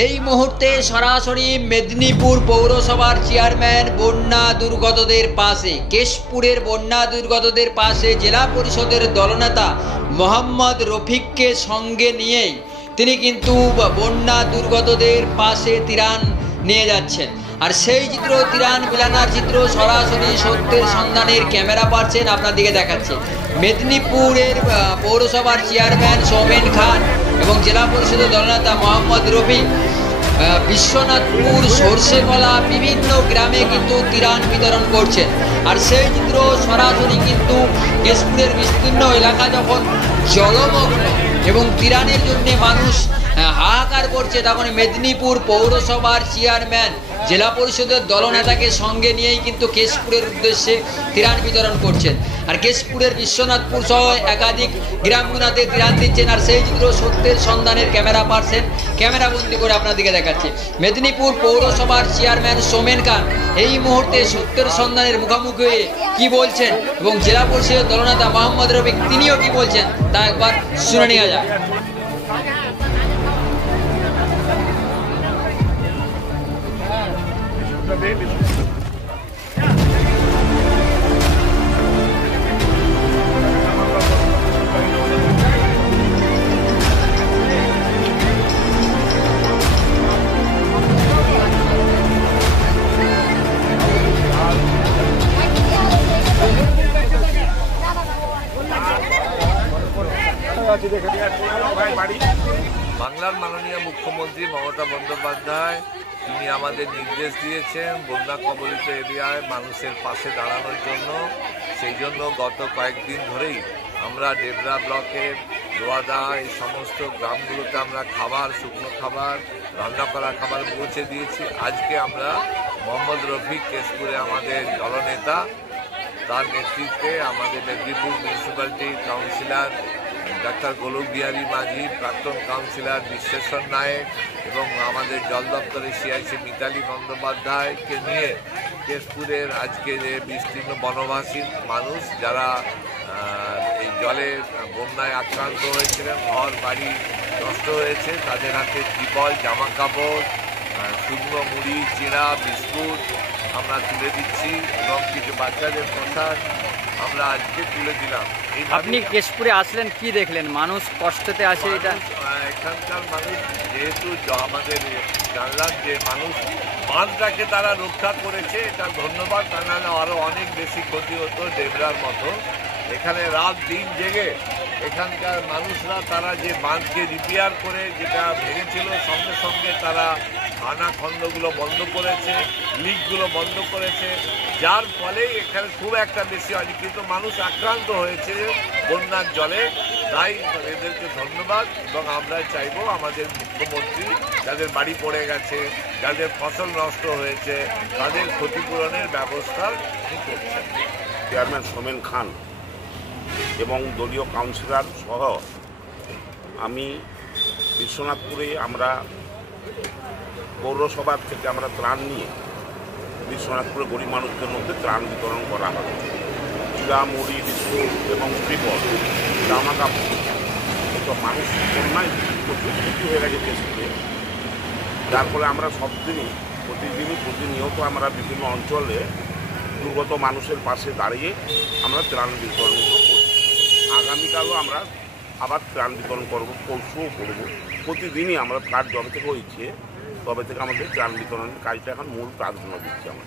এই মুহূর্তে সরাসরি মেদিনীপুর পৌরসভার চেয়ারম্যান বন্যা দুর্গতদের পাশে, কেশপুরের বন্যা দুর্গতদের পাশে জেলা পরিষদের দলনেতা মোহাম্মদ রফিককে সঙ্গে নিয়েই তিনি কিন্তু বন্যা দুর্গতদের পাশে ত্রাণ নিয়ে যাচ্ছেন। আর সেই চিত্র, ত্রাণ বিলানার চিত্র সরাসরি সত্যের সন্ধানের ক্যামেরা পাচ্ছেন, আপনার দিকে দেখাচ্ছে। মেদিনীপুরের পৌরসভার চেয়ারম্যান সোমেন খান এবং জেলা পরিষদের দলনেতা মোহাম্মদ রফিক বিশ্বনাথপুর, সরষেকলা বিভিন্ন গ্রামে কিন্তু ত্রাণ বিতরণ করছেন। আর সেই চিত্র সরাসরি কিন্তু কেশপুরের বিস্তীর্ণ এলাকা যখন জলমগ্ন এবং ত্রাণের জন্য মানুষ হাহাকার করছে, তখন মেদিনীপুর পৌরসভার চেয়ারম্যান জেলা পরিষদের দলনেতাকে সঙ্গে নিয়েই কিন্তু কেশপুরের উদ্দেশ্যে ত্রাণ বিতরণ করছেন। আর কেশপুরের বিশ্বনাথপুর সহ একাধিক গ্রামগুলোতে ত্রাণ দিচ্ছেন। আর সেই চিত্র সত্যের সন্ধানের ক্যামেরা পার্সন ক্যামেরাবন্দি করে আপনাদেরকে দেখাচ্ছে। মেদিনীপুর পৌরসভার চেয়ারম্যান সোমেন খান এই মুহূর্তে সত্যের সন্ধানের মুখোমুখি হয়ে কী বলছেন এবং জেলা পরিষদের দলনেতা মোহাম্মদ রফিক তিনিও কী বলছেন তা একবার শুনে নেওয়া যায়। বাংলার মাননীয় মুখ্যমন্ত্রী মমতা বন্দ্যোপাধ্যায় তিনি আমাদের নির্দেশ দিয়েছেন বন্যা কবলিত এরিয়ায় মানুষের পাশে দাঁড়ানোর জন্য। সেই জন্য গত কয়েকদিন ধরেই আমরা ডেবরা ব্লকের দোয়াদা এই সমস্ত গ্রামগুলোতে আমরা খাবার, শুকনো খাবার, রান্না করা খাবার পৌঁছে দিয়েছি। আজকে আমরা মোহাম্মদ রফিক, কেশপুরে আমাদের দলনেতা, তার নেতৃত্বে আমাদের মেদিনীপুর মিউনিসিপ্যালিটির কাউন্সিলর ডাক্তার গোলক বিহারী মাঝি, প্রাক্তন কাউন্সিলর বিশ্বেশ্বর নায়েক এবং আমাদের জল দপ্তরের সিআইসি মিতালি বন্দ্যোপাধ্যায়কে নিয়ে কেশপুরের আজকে যে বিস্তীর্ণ বনবাসী মানুষ যারা এই জলে বন্যায় আক্রান্ত হয়েছিলেন, ঘর বাড়ি নষ্ট হয়েছে, তাদের হাতে ত্রিপল, জামা কাপড়, শুকনো মুড়ি, চিড়া, বিস্কুট আমরা তুলে দিচ্ছি এবং কিছু বাচ্চাদের পোশাক আমরা আজকে তুলে দিলাম। আপনি কেশপুরে আসলেন, কি দেখলেন? মানুষ কষ্টতে আছে। এটা এখানকার মানুষ যেহেতু আমাদের জানলাম যে মানুষ বাঁধটাকে তারা রক্ষা করেছে, এটা ধন্যবাদ। তা নাহলে আরও অনেক বেশি ক্ষতি হতো ডেবরার মতো। এখানে রাত দিন জেগে এখানকার মানুষরা তারা যে বাঁধকে রিপেয়ার করে যেটা ভেঙেছিল সঙ্গে সঙ্গে তারা খানাখন্দগুলো বন্ধ করেছে, লিকগুলো বন্ধ করেছে, যার ফলে এখানে খুব একটা বেশি হয়নি, কিন্তু মানুষ আক্রান্ত হয়েছে বন্যার জলে। তাই এদেরকে ধন্যবাদ এবং আমরা চাইবো আমাদের মুখ্যমন্ত্রী যাদের বাড়ি পড়ে গেছে, যাদের ফসল নষ্ট হয়েছে, তাদের ক্ষতিপূরণের ব্যবস্থা করছেন। চেয়ারম্যান সোমেন খান এবং দলীয় কাউন্সিলর সহ আমি বিশ্বনাথপুরে আমরা পৌরসভার থেকে আমরা ত্রাণ নিয়ে বিশ্বনাথপুরে গরিব মানুষদের মধ্যে ত্রাণ বিতরণ করা হবে। চিড়া, মুড়ি, বিস্কুট এবং ত্রিপল, জামা কাপড়। এসব মানুষ বন্যায় প্রচুর ক্ষতি হয়ে গেছে কেশপুরে, যার ফলে আমরা সবদিনই প্রতিনিয়ত আমরা বিভিন্ন অঞ্চলে দুর্গত মানুষের পাশে দাঁড়িয়ে আমরা ত্রাণ বিতরণ করছি। আগামীকালও আমরা আবার ত্রাণ বিতরণ করবো, পরশুও করবো। প্রতিদিনই আমরা কাজ যবে থেকে হয়েছে তবে থেকে আমাদের ত্রাণ বিতরণের কাজটা এখন মূল প্রাধান্য দিচ্ছি আমরা।